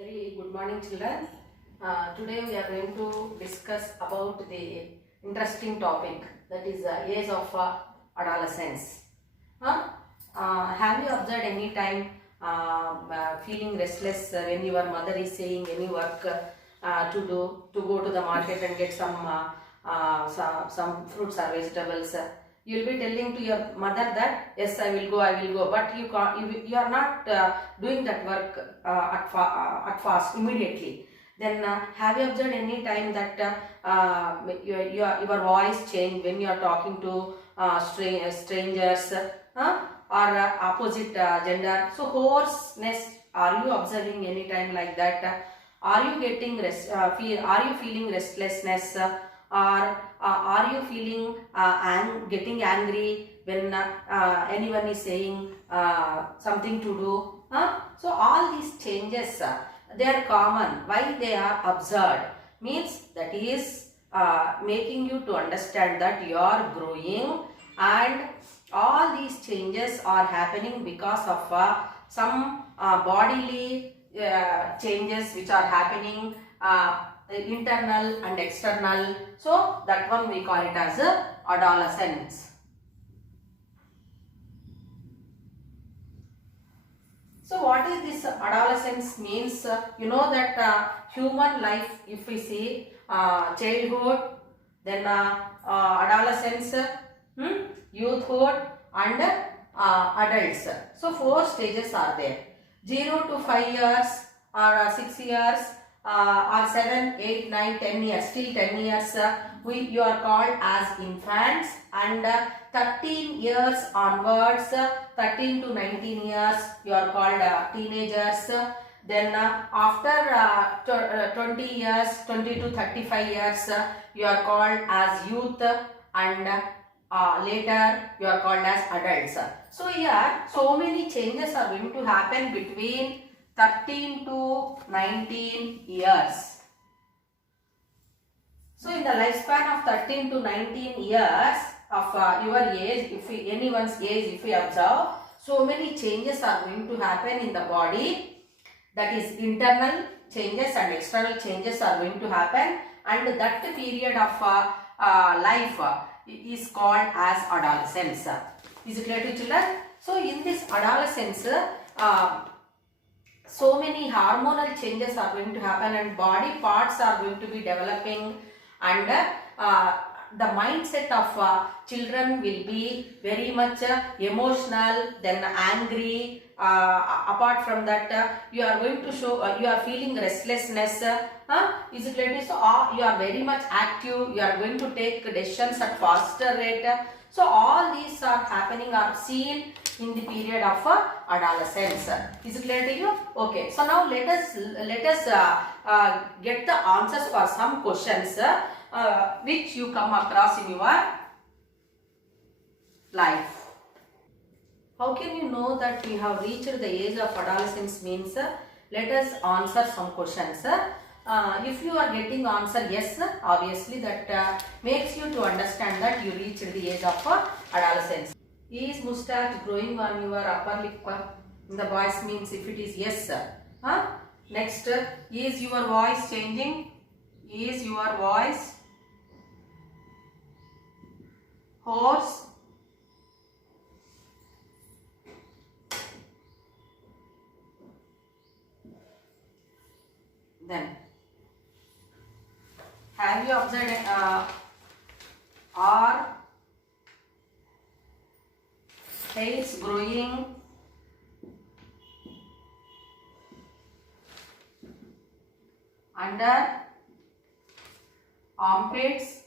Very good morning, children. Today we are going to discuss about the interesting topic, that is age of adolescence. Have you observed any time feeling restless when your mother is saying any work to do, to go to the market and get some fruits or vegetables? You will be telling to your mother that yes, I will go, but you can't, you are not doing that work at fast immediately. Then have you observed any time that your voice change when you are talking to strangers or opposite gender? So hoarseness, are you observing any time like that? Are you getting are you feeling restlessness, or are you feeling getting angry when anyone is saying something to do? So all these changes, they are common. Why they are observed? Means that is making you to understand that you are growing, and all these changes are happening because of some bodily changes which are happening, internal and external. So that one we call it as adolescence. So what is this adolescence means? You know that human life, if we see childhood, then adolescence, youthhood and adults. So 4 stages are there. 0 to 5 years or 6 years or 7, 8, 9, 10 years, till 10 years you are called as infants, and 13 years onwards, 13 to 19 years you are called teenagers. Then after 20 years, 20 to 35 years you are called as youth, and later you are called as adults. So here so many changes are going to happen between 13 to 19 years. So in the lifespan of 13 to 19 years of your age, if we, anyone's age, if we observe, so many changes are going to happen in the body. That is, internal changes and external changes are going to happen, and that period of life is called as adolescence. Is it clear to children? So in this adolescence, so many hormonal changes are going to happen, and body parts are going to be developing, and the mindset of children will be very much emotional, then angry. Apart from that, you are going to show you are feeling restlessness. Is it clear? So you are very much active. You are going to take decisions at faster rate. So all these are happening, are seen in the period of adolescence. Is it clear to you? Okay. So now let us get the answers for some questions which you come across in your life. How can you know that we have reached the age of adolescence means? Let us answer some questions. If you are getting answer yes, obviously that makes you to understand that you reached the age of adolescence. Is moustache growing on your upper lip? In the voice means if it is yes. Next, is your voice changing? Is your voice hoarse? Then, have you observed are hairs growing under armpits?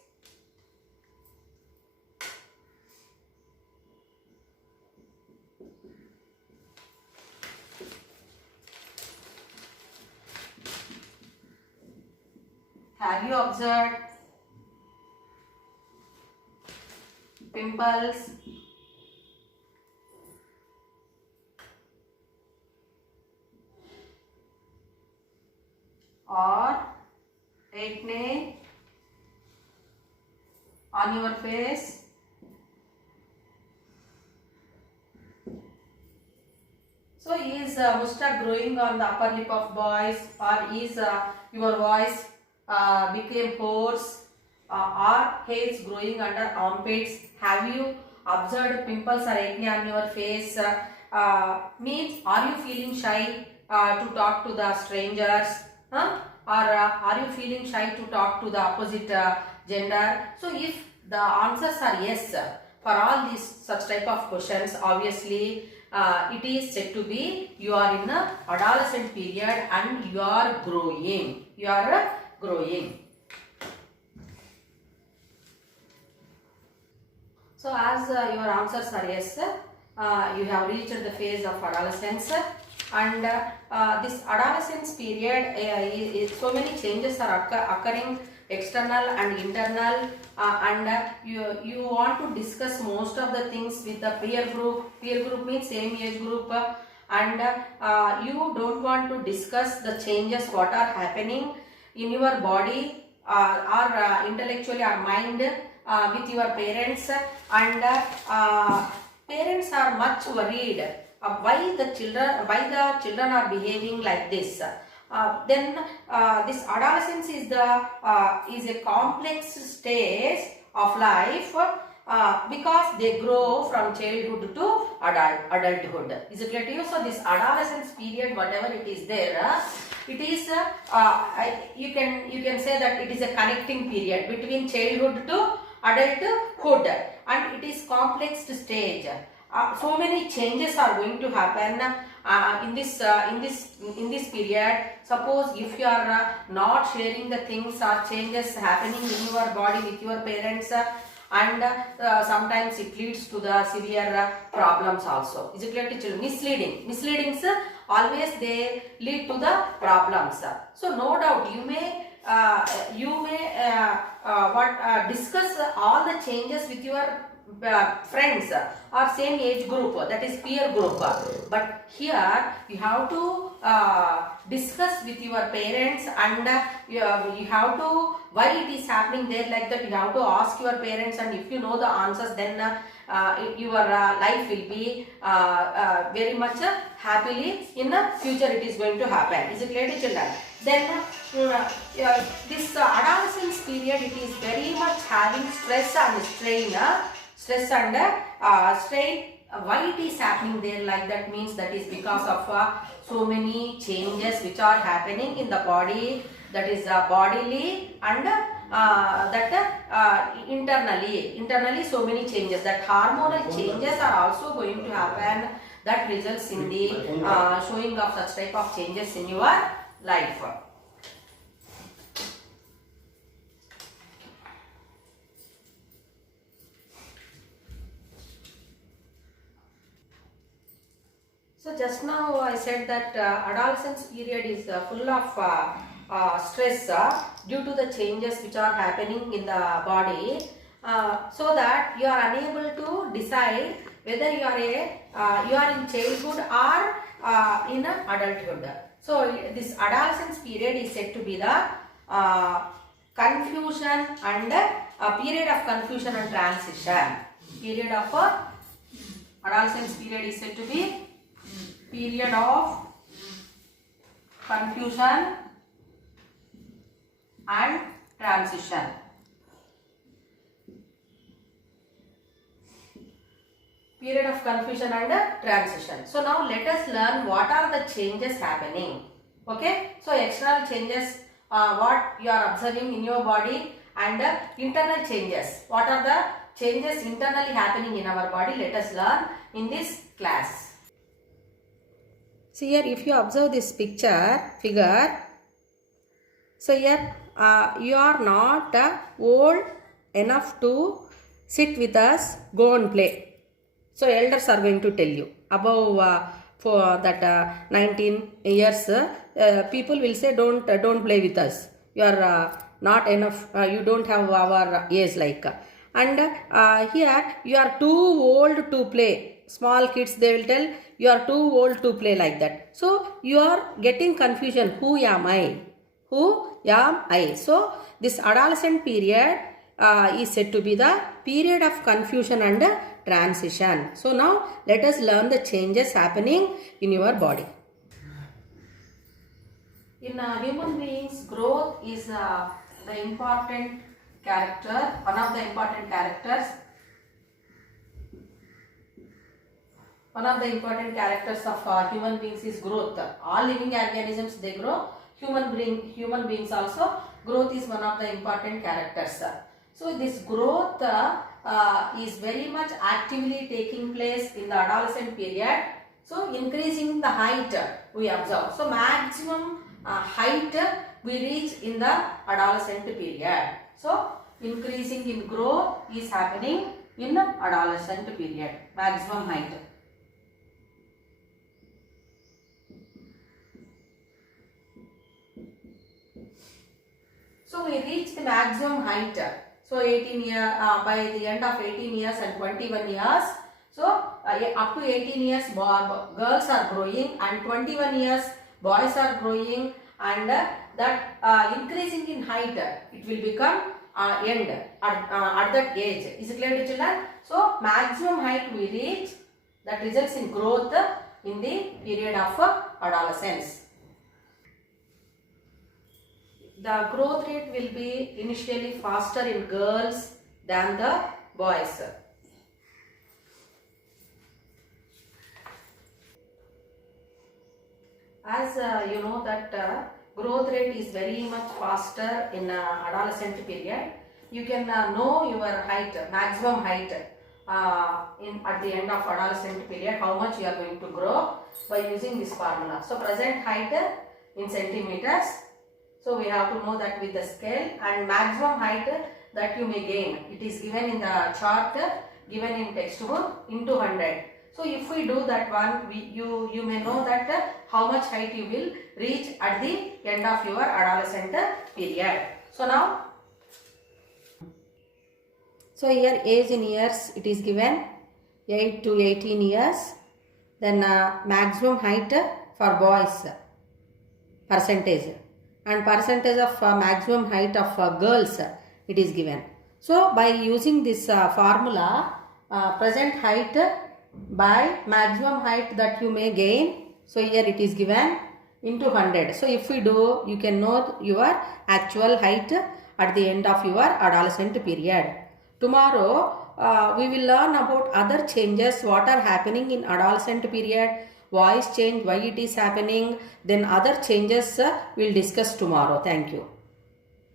Have you observed pimples or acne on your face? So is is mustache growing on the upper lip of boys, or is your voice became hoarse, or hairs growing under armpits? Have you observed pimples or acne on your face? Means, are you feeling shy to talk to the strangers? Huh? Or are you feeling shy to talk to the opposite gender? So if the answers are yes for all these such type of questions, obviously it is said to be you are in the adolescent period and you are growing. You are growing. So as your answers are yes, you have reached the phase of adolescence, and this adolescence period, so many changes are occurring, external and internal, and you want to discuss most of the things with the peer group. Peer group means same age group, and you don't want to discuss the changes what are happening in your body or intellectually or mind with your parents, and parents are much worried why the children are behaving like this. Then this adolescence is a complex stage of life because they grow from childhood to adulthood. Is it clear to you? So this adolescence period, whatever it is there, it is you can say that it is a connecting period between childhood to adulthood, and it is complex stage. So many changes are going to happen in this period. Suppose if you are not sharing the things or changes happening in your body with your parents, and sometimes it leads to the severe problems also. Is it clear to children? Misleadings always they lead to the problems. So no doubt you may discuss all the changes with your friends or same age group, that is peer group, but here you have to discuss with your parents, and you have to why it is happening there like that. You have to ask your parents, and if you know the answers, then your life will be very much happily in the future it is going to happen. Is it clear to children? Then this adolescence period, it is very much having stress and strain. Why it is happening there like that means that is because of so many changes which are happening in the body, that is bodily, and internally so many changes, that hormonal changes are also going to happen, that results in the showing of such type of changes in your life. So just now I said that adolescence period is full of stress due to the changes which are happening in the body, so that you are unable to decide whether you are in childhood or in adulthood. So this adolescence period is said to be the confusion and period of confusion and transition. Period of adolescence period is said to be period of confusion and transition. Period of confusion and transition. So now let us learn what are the changes happening. Okay. So external changes, what you are observing in your body, and internal changes. What are the changes internally happening in our body? Let us learn in this class. See here, if you observe this figure, so here you are not old enough to sit with us, go and play. So elders are going to tell you above for that 19 years, people will say don't play with us. You are not enough. You don't have our age like. And here you are too old to play. Small kids, they will tell you are too old to play like that. So you are getting confusion. Who am I? Who am I? So this adolescent period is said to be the period of confusion and transition. So now let us learn the changes happening in your body. In human beings, growth is the important character, one of the important characters. One of the important characters of human beings is growth. All living organisms, they grow. Human beings also, growth is one of the important characters. So this growth is very much actively taking place in the adolescent period. So increasing the height we observe. So maximum height we reach in the adolescent period. So increasing in growth is happening in the adolescent period, maximum height. So we reach the maximum height. So 18 years, by the end of 18 years and 21 years. So up to 18 years girls are growing, and 21 years boys are growing, and that increasing in height, it will become end at that age. Is it clear to children? So maximum height we reach, that results in growth in the period of adolescence. The growth rate will be initially faster in girls than the boys. As you know that growth rate is very much faster in adolescent period. You can know your height, maximum height at the end of adolescent period, how much you are going to grow by using this formula. So present height in centimeters. So we have to know that with the scale, and maximum height that you may gain. It is given in the chart given in textbook into 100. So if we do that one, you may know that how much height you will reach at the end of your adolescent period. So now, so here age in years it is given 8 to 18 years. Then maximum height for boys, percentage, and percentage of maximum height of girls it is given. So by using this formula, present height by maximum height that you may gain, so here it is given into 100. So if we do, you can know your actual height at the end of your adolescent period. Tomorrow we will learn about other changes what are happening in adolescent period, voice change, why it is happening, then other changes we'll discuss tomorrow. Thank you.